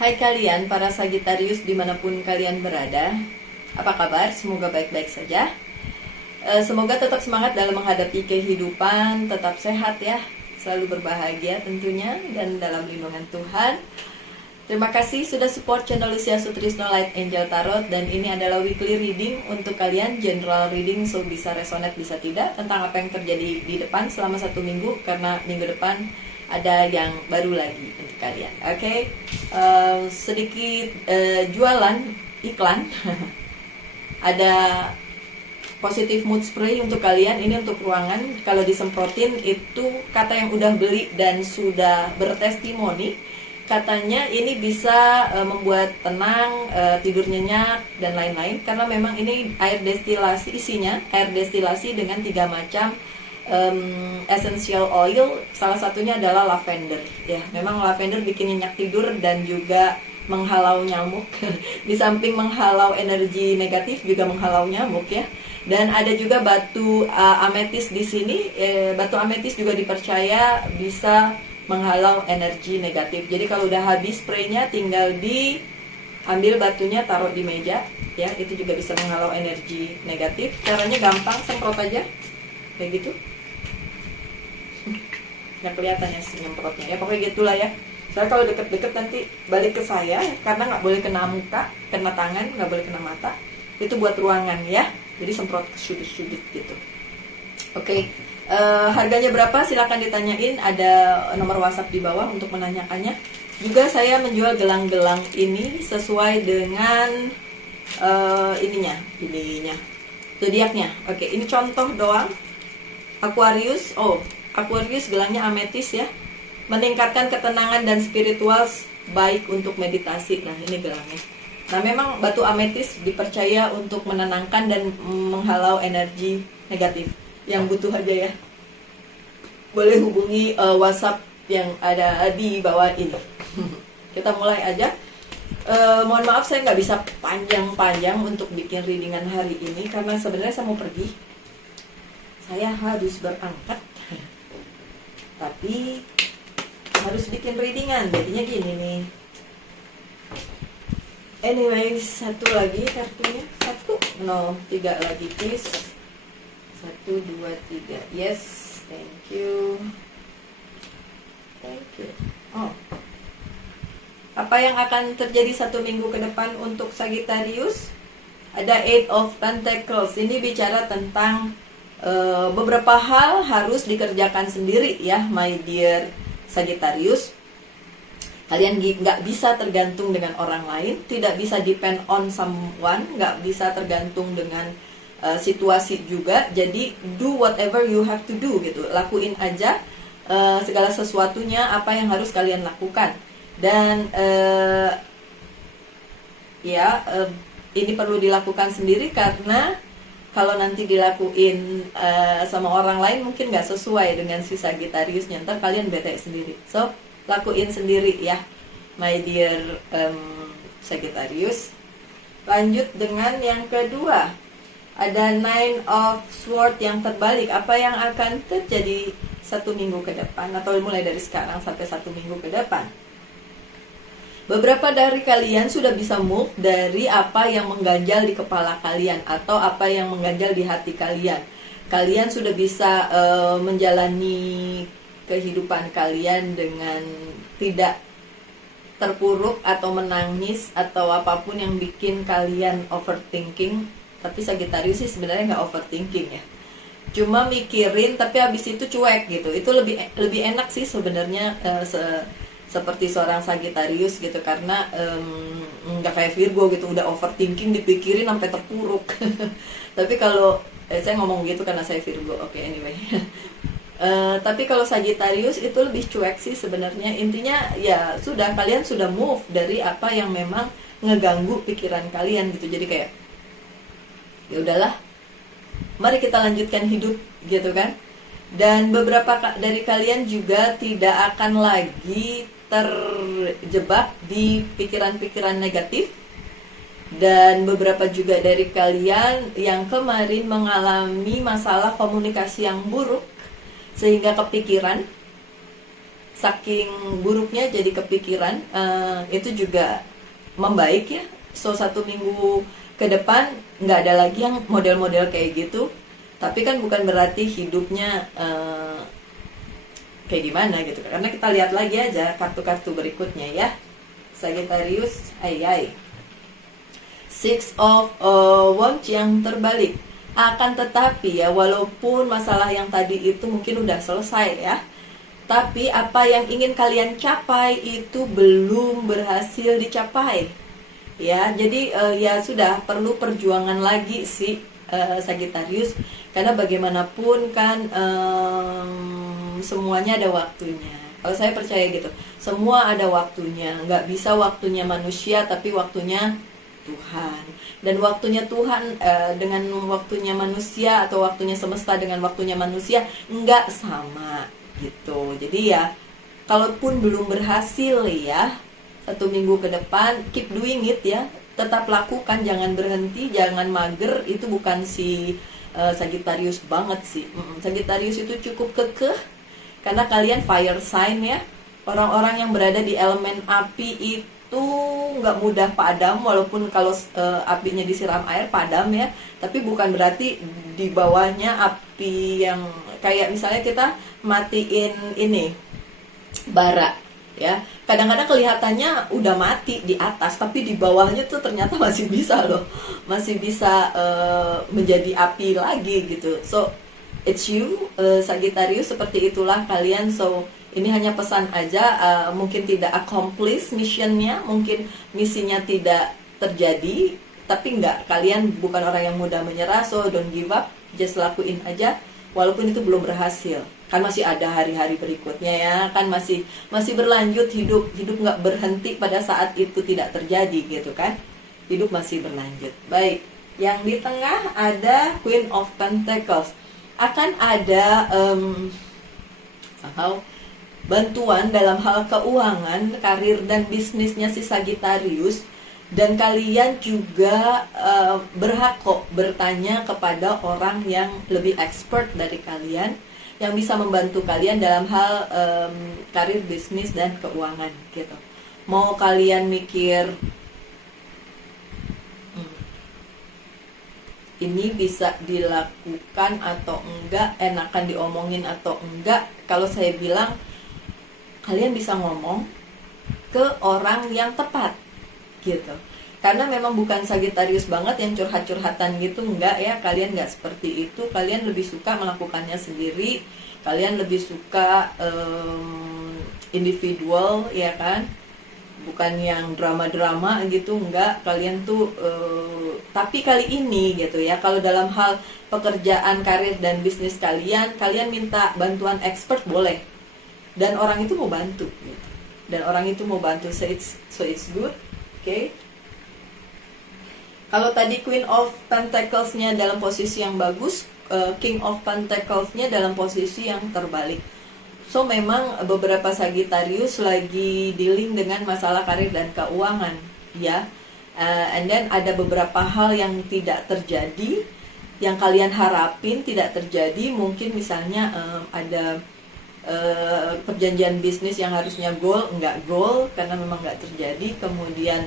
Hai kalian, para Sagittarius dimanapun kalian berada. Apa kabar? Semoga baik-baik saja. Semoga tetap semangat dalam menghadapi kehidupan, tetap sehat ya, selalu berbahagia tentunya, dan dalam lindungan Tuhan. Terima kasih sudah support channel Lucia Sutrisno Light Angel Tarot. Dan ini adalah weekly reading untuk kalian, general reading, so bisa resonate bisa tidak tentang apa yang terjadi di depan selama 1 minggu, karena minggu depan ada yang baru lagi untuk kalian. Oke. Sedikit jualan iklan. Ada positive mood spray untuk kalian. Ini untuk ruangan. Kalau disemprotin itu kata yang udah beli dan sudah bertestimoni, katanya ini bisa membuat tenang, tidur nyenyak dan lain-lain, karena memang ini air destilasi, isinya air destilasi dengan 3 macam essential oil. Salah satunya adalah lavender ya. Memang lavender bikin nyenyak tidur dan juga menghalau nyamuk. Di samping menghalau energi negatif juga menghalau nyamuk ya. Dan ada juga batu ametis di sini. Batu ametis juga dipercaya bisa menghalau energi negatif. Jadi kalau udah habis spraynya, tinggal diambil batunya, taruh di meja ya. Itu juga bisa menghalau energi negatif. Caranya gampang, semprot aja kayak gitu. Nggak kelihatan ya nyemprotnya ya, pokoknya gitulah ya. Soalnya kalau deket-deket nanti balik ke saya, karena nggak boleh kena muka, kena tangan, nggak boleh kena mata. Itu buat ruangan ya, jadi semprot ke sudut-sudut gitu. Oke. Harganya berapa? Silahkan ditanyain, ada nomor WhatsApp di bawah untuk menanyakannya. Juga saya menjual gelang-gelang ini sesuai dengan ininya zodiaknya. Oke, ini contoh doang. Aquarius, Aquarius gelangnya ametis ya, meningkatkan ketenangan dan spiritual, baik untuk meditasi. Nah ini gelangnya. Nah memang batu ametis dipercaya untuk menenangkan dan menghalau energi negatif. Yang butuh aja ya, boleh hubungi WhatsApp yang ada di bawah ini. Kita mulai aja. Mohon maaf saya nggak bisa panjang-panjang untuk bikin readingan hari ini, karena sebenarnya saya mau pergi. Saya harus berangkat, tapi harus bikin readingan, jadinya gini nih. Anyway, satu lagi kartunya, 3 lagi please. 1, 2, 3, yes, thank you. Apa yang akan terjadi 1 minggu ke depan untuk Sagittarius? Ada 8 of Pentacles. Ini bicara tentang beberapa hal harus dikerjakan sendiri ya, my dear Sagittarius. Kalian nggak bisa tergantung dengan orang lain, tidak bisa depend on someone, nggak bisa tergantung dengan situasi juga. Jadi do whatever you have to do gitu, lakuin aja segala sesuatunya apa yang harus kalian lakukan. Dan ini perlu dilakukan sendiri, karena kalau nanti dilakuin sama orang lain mungkin nggak sesuai dengan si Sagittariusnya, ntar kalian bete sendiri. So lakuin sendiri ya, my dear Sagittarius. Lanjut dengan yang kedua, ada 9 of Swords yang terbalik. Apa yang akan terjadi 1 minggu ke depan, atau mulai dari sekarang sampai 1 minggu ke depan? Beberapa dari kalian sudah bisa move dari apa yang mengganjal di kepala kalian, atau apa yang mengganjal di hati kalian. Kalian sudah bisa menjalani kehidupan kalian dengan tidak terpuruk atau menangis atau apapun yang bikin kalian overthinking. Tapi Sagittarius sih sebenarnya nggak overthinking ya, cuma mikirin tapi habis itu cuek gitu. Itu lebih enak sih sebenarnya, seperti seorang Sagittarius gitu, karena nggak kayak Virgo gitu, udah overthinking, dipikirin sampai terpuruk. Tapi kalau saya ngomong gitu karena saya Virgo, oke, anyway. Tapi kalau Sagittarius itu lebih cuek sih sebenarnya. Intinya ya sudah, kalian sudah move dari apa yang memang ngeganggu pikiran kalian gitu. Jadi kayak ya udahlah, mari kita lanjutkan hidup gitu kan. Dan beberapa dari kalian juga tidak akan lagi terjebak di pikiran-pikiran negatif. Dan beberapa juga dari kalian yang kemarin mengalami masalah komunikasi yang buruk sehingga kepikiran, saking buruknya jadi kepikiran, itu juga membaik ya. So 1 minggu ke depan nggak ada lagi yang model-model kayak gitu. Tapi kan bukan berarti hidupnya kayak gimana gitu. Karena kita lihat lagi aja kartu-kartu berikutnya ya. Sagittarius, Six of Wands yang terbalik. Akan tetapi ya, walaupun masalah yang tadi itu mungkin udah selesai ya, tapi apa yang ingin kalian capai itu belum berhasil dicapai. Ya, jadi ya sudah perlu perjuangan lagi sih Sagittarius, karena bagaimanapun kan semuanya ada waktunya. Kalau saya percaya gitu, semua ada waktunya. Nggak bisa waktunya manusia, tapi waktunya Tuhan. Dan waktunya Tuhan dengan waktunya manusia, atau waktunya semesta dengan waktunya manusia nggak sama gitu. Jadi ya, kalaupun belum berhasil ya, 1 minggu ke depan keep doing it ya, tetap lakukan, jangan berhenti, jangan mager. Itu bukan si Sagittarius banget sih. Sagittarius itu cukup kekeh karena kalian fire sign ya. Orang-orang yang berada di elemen api itu nggak mudah padam, walaupun kalau apinya disiram air padam ya, tapi bukan berarti di bawahnya api yang kayak misalnya kita matiin ini bara ya, kadang-kadang kelihatannya udah mati di atas, tapi di bawahnya tuh ternyata masih bisa loh, masih bisa menjadi api lagi gitu. So it's you Sagittarius, seperti itulah kalian. So ini hanya pesan aja, mungkin tidak accomplish missionnya, mungkin misinya tidak terjadi, tapi enggak, kalian bukan orang yang mudah menyerah. So don't give up, just lakuin aja walaupun itu belum berhasil. Kan masih ada hari-hari berikutnya ya, kan masih berlanjut hidup nggak berhenti pada saat itu tidak terjadi gitu kan, hidup masih berlanjut. Baik, yang di tengah ada Queen of Pentacles. Akan ada bantuan dalam hal keuangan, karir dan bisnisnya si Sagittarius. Dan kalian juga berhak kok bertanya kepada orang yang lebih expert dari kalian, yang bisa membantu kalian dalam hal karir, bisnis, dan keuangan gitu. Mau kalian mikir ini bisa dilakukan atau enggak, enakan diomongin atau enggak, kalau saya bilang kalian bisa ngomong ke orang yang tepat gitu. Karena memang bukan Sagittarius banget yang curhat-curhatan gitu, enggak ya, kalian enggak seperti itu. Kalian lebih suka melakukannya sendiri, kalian lebih suka individual ya kan, bukan yang drama-drama gitu, enggak. Kalian tuh tapi kali ini gitu ya, kalau dalam hal pekerjaan, karir dan bisnis kalian minta bantuan expert boleh, dan orang itu mau bantu gitu. Dan orang itu mau bantu, so it's good. Okay. Kalau tadi Queen of Pentacles-nya dalam posisi yang bagus, King of Pentacles-nya dalam posisi yang terbalik. So memang beberapa Sagittarius lagi dealing dengan masalah karir dan keuangan ya. And then ada beberapa hal yang tidak terjadi, yang kalian harapin tidak terjadi. Mungkin misalnya ada perjanjian bisnis yang harusnya goal, nggak goal karena memang nggak terjadi. Kemudian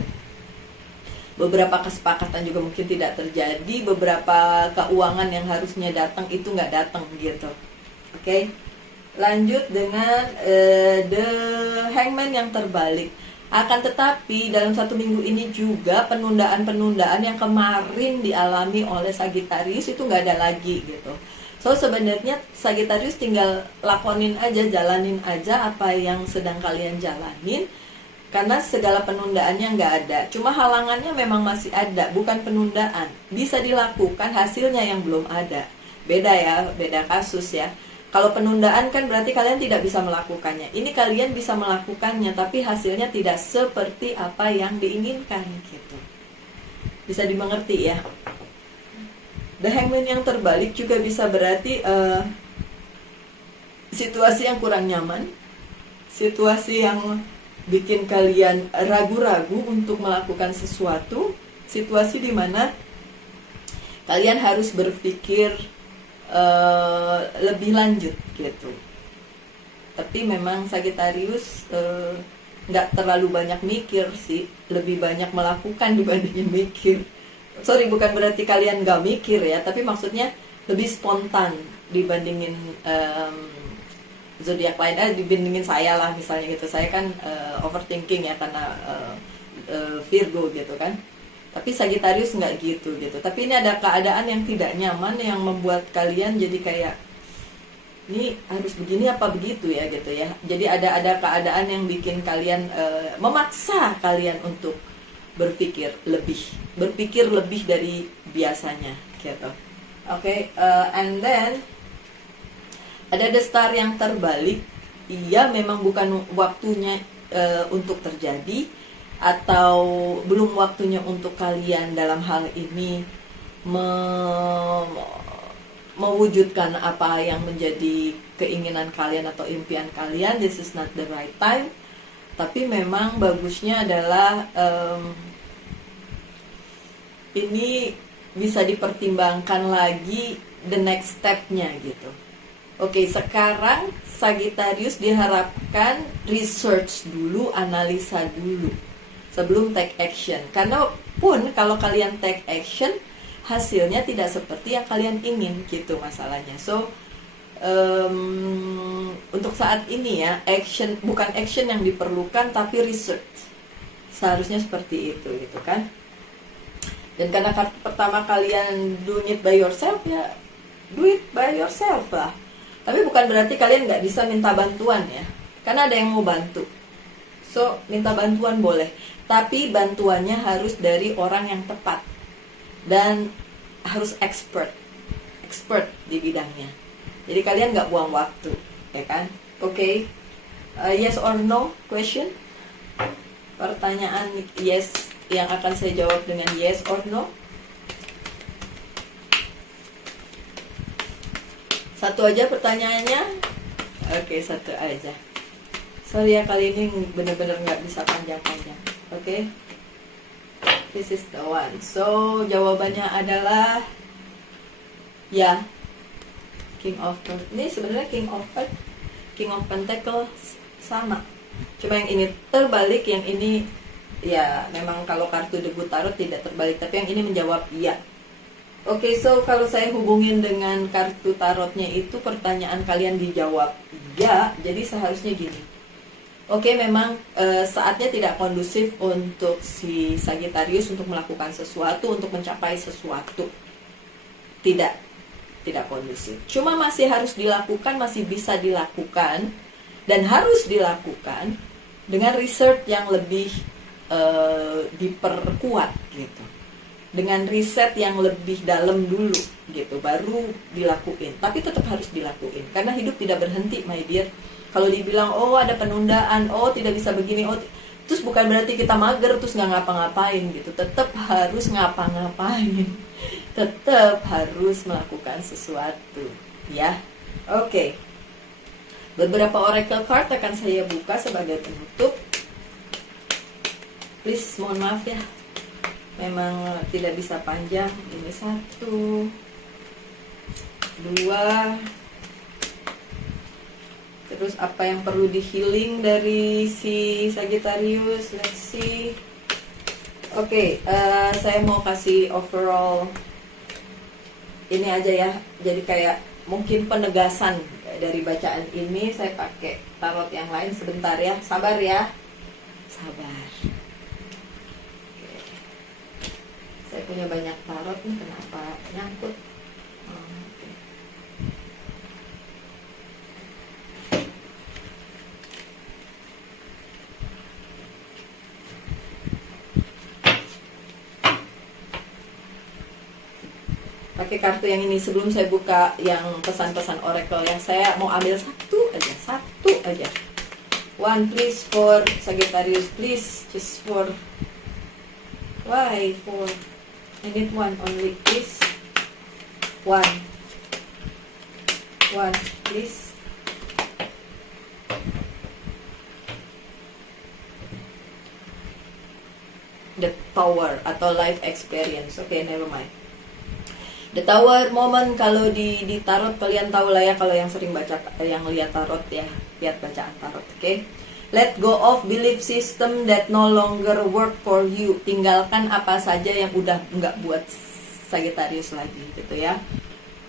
beberapa kesepakatan juga mungkin tidak terjadi, beberapa keuangan yang harusnya datang itu nggak datang gitu. Oke. Lanjut dengan The Hangman yang terbalik. Akan tetapi dalam 1 minggu ini juga penundaan-penundaan yang kemarin dialami oleh Sagittarius itu nggak ada lagi gitu. So sebenarnya Sagittarius tinggal lakonin aja, jalanin aja apa yang sedang kalian jalanin, karena segala penundaannya nggak ada. Cuma halangannya memang masih ada, bukan penundaan. Bisa dilakukan, hasilnya yang belum ada. Beda ya, beda kasus ya. Kalau penundaan kan berarti kalian tidak bisa melakukannya. Ini kalian bisa melakukannya, tapi hasilnya tidak seperti apa yang diinginkan gitu. Bisa dimengerti ya. The Hangman yang terbalik juga bisa berarti situasi yang kurang nyaman, situasi yang bikin kalian ragu-ragu untuk melakukan sesuatu, situasi di mana kalian harus berpikir lebih lanjut gitu. Tapi memang Sagittarius nggak terlalu banyak mikir sih, lebih banyak melakukan dibandingin mikir. Sorry, bukan berarti kalian nggak mikir ya, tapi maksudnya lebih spontan dibandingin zodiak lain, dibandingin saya lah misalnya gitu. Saya kan overthinking ya karena Virgo gitu kan. Tapi Sagittarius nggak gitu. Tapi ini ada keadaan yang tidak nyaman yang membuat kalian jadi kayak ini harus begini apa begitu ya gitu ya. Jadi ada keadaan yang bikin kalian memaksa kalian untuk berpikir lebih dari biasanya gitu. Oke, and then ada the star yang terbalik. Iya, memang bukan waktunya untuk terjadi, atau belum waktunya untuk kalian dalam hal ini mewujudkan apa yang menjadi keinginan kalian atau impian kalian. This is not the right time. Tapi memang bagusnya adalah ini bisa dipertimbangkan lagi the next step-nya gitu. Oke, sekarang Sagittarius diharapkan research dulu, analisa dulu sebelum take action. Karena pun kalau kalian take action, hasilnya tidak seperti yang kalian ingin gitu masalahnya. So untuk saat ini ya, action bukan action yang diperlukan, tapi research. Seharusnya seperti itu gitu kan. Dan karena kartu pertama kalian do it by yourself, ya do it by yourself lah. Tapi bukan berarti kalian nggak bisa minta bantuan ya, karena ada yang mau bantu. So minta bantuan boleh, tapi bantuannya harus dari orang yang tepat dan harus expert di bidangnya. Jadi kalian nggak buang waktu, ya kan? Oke. Yes or no question? Pertanyaan yes yang akan saya jawab dengan yes or no. Satu aja pertanyaannya. Oke, satu aja. Sorry ya, kali ini bener-bener nggak bisa panjang-panjang. Oke. This is the one. So jawabannya adalah ya, King of Pentacles. Ini sebenarnya King of Pentacles sama. Cuma yang ini terbalik, yang ini ya memang kalau kartu debut tarot tidak terbalik, tapi yang ini menjawab iya. Oke, so kalau saya hubungin dengan kartu tarotnya itu, pertanyaan kalian dijawab iya, jadi seharusnya gini. Oke, memang saatnya tidak kondusif untuk si Sagittarius untuk melakukan sesuatu, untuk mencapai sesuatu. Tidak kondusif. Cuma masih harus dilakukan, masih bisa dilakukan, dan harus dilakukan dengan research yang lebih diperkuat gitu. Dengan riset yang lebih dalam dulu gitu, baru dilakuin. Tapi tetap harus dilakuin, karena hidup tidak berhenti, my dear. Kalau dibilang oh ada penundaan, oh tidak bisa begini, oh terus bukan berarti kita mager terus nggak ngapa-ngapain gitu. Tetap harus ngapa-ngapain, tetap harus melakukan sesuatu ya. Oke. Beberapa oracle card akan saya buka sebagai penutup. Please, mohon maaf ya, memang tidak bisa panjang. Ini 1, 2. Terus apa yang perlu di healing dari si Sagittarius? Let's see. Oke, saya mau kasih overall ini aja ya. Jadi kayak mungkin penegasan dari bacaan ini. Saya pakai tarot yang lain sebentar ya. Sabar ya. Sabar. Saya punya banyak tarot nih, kenapa nyangkut? Pakai kartu yang ini. Sebelum saya buka yang pesan-pesan oracle, yang saya mau ambil satu aja. One please for Sagittarius, please, just for. Why for? I need one only, please. One, please. The Tower atau life experience. Okay, never mind. The Tower moment, kalau di tarot kalian tahu lah ya, kalau yang sering baca, yang lihat tarot ya, lihat bacaan tarot, oke? Let go of belief system that no longer work for you. Tinggalkan apa saja yang udah nggak buat Sagittarius lagi gitu ya.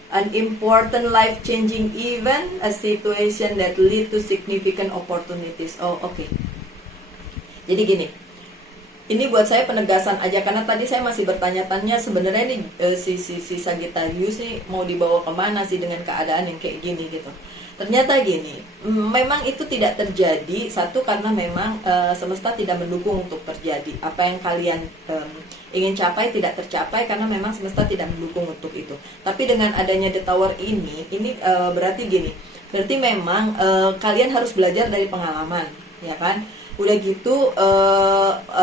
An important life-changing event, a situation that lead to significant opportunities. Oh, oke. Jadi gini, ini buat saya penegasan aja, karena tadi saya masih bertanya-tanya sebenarnya ini si Sagittarius nih mau dibawa kemana sih dengan keadaan yang kayak gini gitu. Ternyata gini, memang itu tidak terjadi, satu karena memang semesta tidak mendukung untuk terjadi. Apa yang kalian ingin capai tidak tercapai karena memang semesta tidak mendukung untuk itu. Tapi dengan adanya The Tower ini berarti gini, berarti memang kalian harus belajar dari pengalaman, ya kan? Udah gitu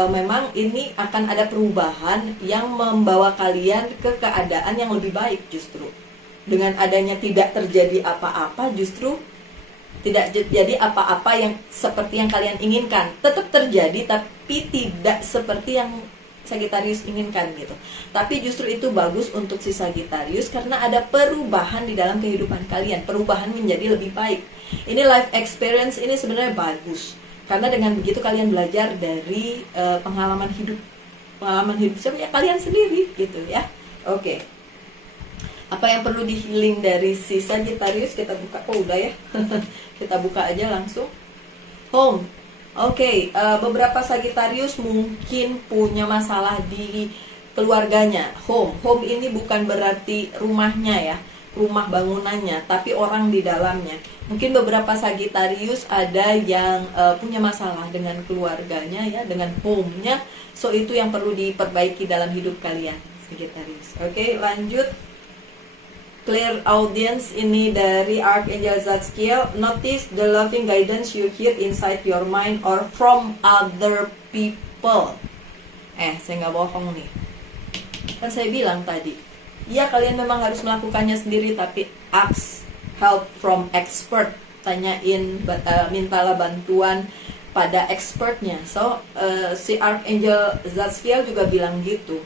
memang ini akan ada perubahan yang membawa kalian ke keadaan yang lebih baik justru. Dengan adanya tidak terjadi apa-apa, justru tidak jadi apa-apa yang seperti yang kalian inginkan. Tetap terjadi tapi tidak seperti yang Sagittarius inginkan gitu. Tapi justru itu bagus untuk si Sagittarius karena ada perubahan di dalam kehidupan kalian, perubahan menjadi lebih baik. Ini life experience ini sebenarnya bagus. Karena dengan begitu kalian belajar dari pengalaman hidup sebenarnya kalian sendiri gitu ya. Oke. Apa yang perlu di healing dari si Sagittarius, kita buka. Oh udah ya. Kita buka aja langsung. Home. Oke, beberapa Sagittarius mungkin punya masalah di keluarganya. Home ini bukan berarti rumahnya ya, rumah bangunannya, tapi orang di dalamnya. Mungkin beberapa Sagittarius ada yang punya masalah dengan keluarganya ya, dengan home-nya. So itu yang perlu diperbaiki dalam hidup kalian, Sagittarius. Oke, lanjut. Clear audience ini dari Archangel Zadkiel. Notice the loving guidance you hear inside your mind or from other people. Saya nggak bohong nih. Kan saya bilang tadi, ya kalian memang harus melakukannya sendiri, tapi ask help from expert. Tanyain, mintalah bantuan pada expertnya. So, si Archangel Zadkiel juga bilang gitu.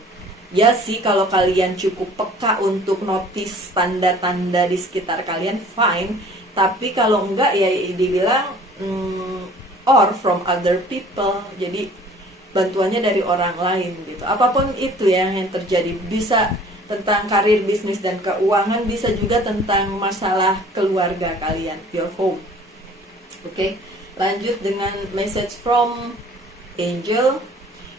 Ya sih, kalau kalian cukup peka untuk notice tanda-tanda di sekitar kalian, fine. Tapi kalau enggak, ya dibilang or from other people. Jadi bantuannya dari orang lain gitu. Apapun itu yang terjadi, bisa tentang karir, bisnis, dan keuangan, bisa juga tentang masalah keluarga kalian, your home. Oke, lanjut dengan message from angel.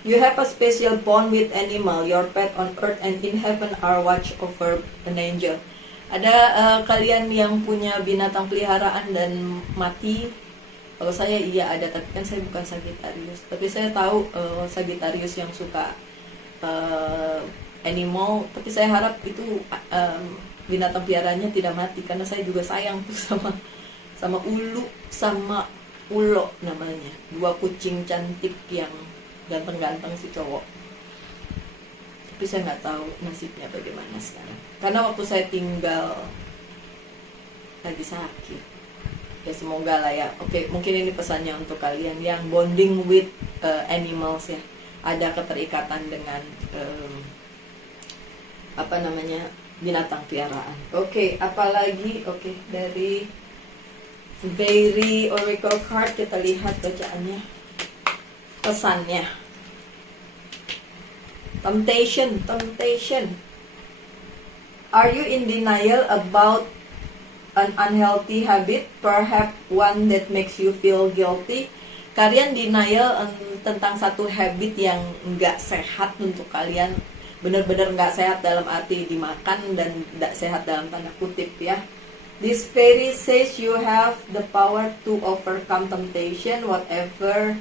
You have a special bond with animal, your pet on earth and in heaven are watch over an angel. Ada kalian yang punya binatang peliharaan dan mati. Kalau saya iya ada, tapi kan saya bukan Sagittarius. Tapi saya tahu Sagittarius yang suka animal. Tapi saya harap itu binatang peliharaannya tidak mati, karena saya juga sayang tuh sama Ulu sama Ulo namanya. Dua kucing cantik yang ganteng-ganteng si cowok. Tapi saya nggak tahu nasibnya bagaimana sekarang. Karena waktu saya tinggal lagi sakit. Ya semoga lah ya. Oke, mungkin ini pesannya untuk kalian yang bonding with animals ya. Ada keterikatan dengan binatang piaraan. Oke, apalagi? Oke, dari Very Oracle card kita lihat bacaannya. Pesannya, temptation. Are you in denial about an unhealthy habit, perhaps one that makes you feel guilty? Kalian denial tentang satu habit yang nggak sehat untuk kalian, benar-benar nggak sehat dalam arti dimakan dan nggak sehat dalam tanda kutip ya. This fairy says you have the power to overcome temptation, whatever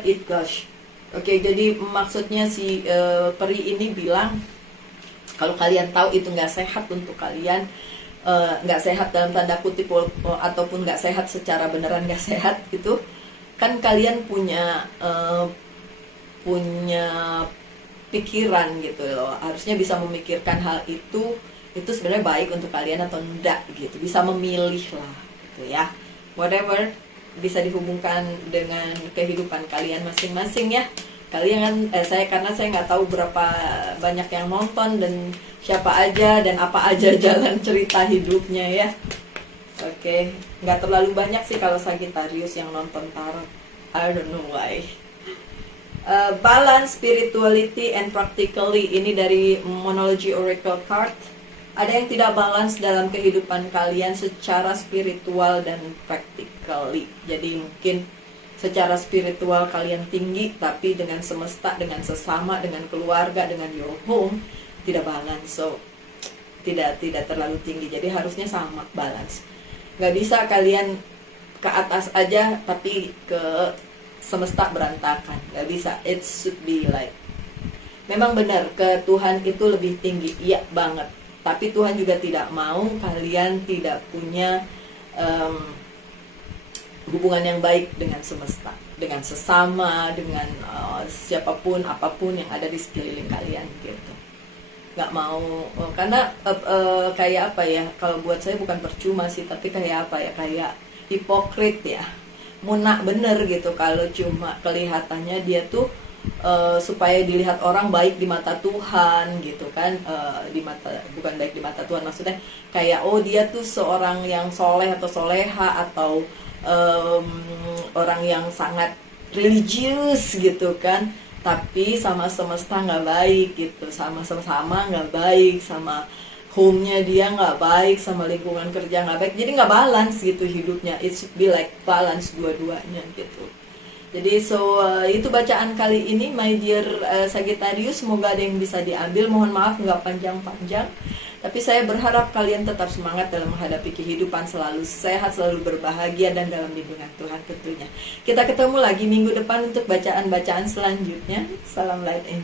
it goes. Oke, jadi maksudnya si peri ini bilang kalau kalian tahu itu nggak sehat untuk kalian, nggak sehat dalam tanda kutip ataupun nggak sehat secara beneran nggak sehat gitu, kan kalian punya pikiran gitu loh, harusnya bisa memikirkan hal itu sebenarnya baik untuk kalian atau enggak gitu, bisa memilih lah gitu ya, whatever bisa dihubungkan dengan kehidupan kalian masing-masing ya. kalian kan karena saya nggak tahu berapa banyak yang nonton dan siapa aja dan apa aja jalan cerita hidupnya ya. Oke, nggak terlalu banyak sih kalau Sagittarius yang nonton tarot. I don't know why. Balance, spirituality, and practically. Ini dari Monology Oracle Card. Ada yang tidak balance dalam kehidupan kalian secara spiritual dan practically. Jadi mungkin secara spiritual kalian tinggi, tapi dengan semesta, dengan sesama, dengan keluarga, dengan your home tidak balance. So tidak terlalu tinggi. Jadi harusnya sama, balance. Gak bisa kalian ke atas aja tapi ke semesta berantakan, gak bisa. It should be like, memang benar ke Tuhan itu lebih tinggi, iya banget, tapi Tuhan juga tidak mau kalian tidak punya hubungan yang baik dengan semesta, dengan sesama, dengan siapapun apapun yang ada di sekeliling kalian gitu. Nggak mau, karena kayak apa ya, kalau buat saya bukan percuma sih, tapi kayak apa ya, kayak hipokrit ya, munak bener gitu kalau cuma kelihatannya dia tuh supaya dilihat orang baik di mata Tuhan gitu kan, bukan baik di mata Tuhan, maksudnya kayak oh dia tuh seorang yang soleh atau soleha atau orang yang sangat religius gitu kan, tapi sama semesta nggak baik gitu, sama nggak baik, sama home-nya dia nggak baik, sama lingkungan kerja nggak baik, jadi nggak balance gitu hidupnya. It should be like balance dua-duanya gitu. Jadi itu bacaan kali ini my dear Sagittarius, semoga ada yang bisa diambil. Mohon maaf nggak panjang-panjang, tapi saya berharap kalian tetap semangat dalam menghadapi kehidupan, selalu sehat, selalu berbahagia, dan dalam lindungan Tuhan tentunya. Kita ketemu lagi minggu depan untuk bacaan-bacaan selanjutnya. Salam light and